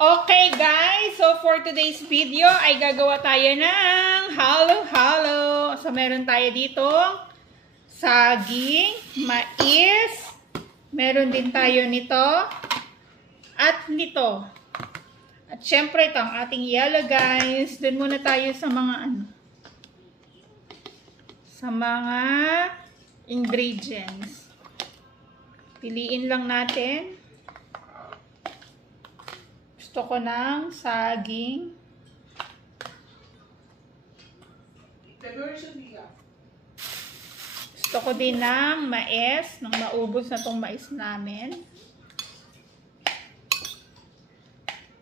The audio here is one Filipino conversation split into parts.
Okay guys, so for today's video ay gagawa tayo ng halo-halo. So meron tayo dito saging, mais, meron din tayo nito at nito. At syempre ito ang ating yellow guys. Doon muna tayo sa mga ingredients. Piliin lang natin. Gusto ko ng saging. Gusto ko din ng mais, nang maubos na tong mais namin.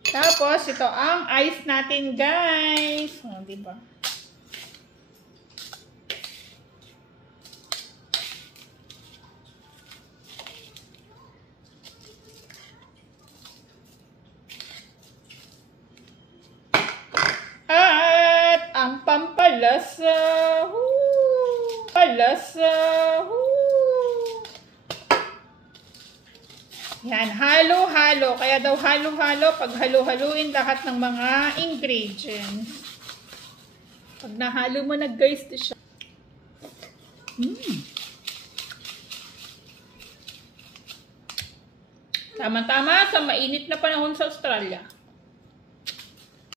Tapos, ito ang ice natin, guys. O, diba? At ang pampalasa. Palasa. Yan, halo-halo. Kaya daw halo-halo, pag halo-haluin lahat ng mga ingredients. Pag nahalo mo na guys, ito siya. Tama-tama sa mainit na panahon sa Australia.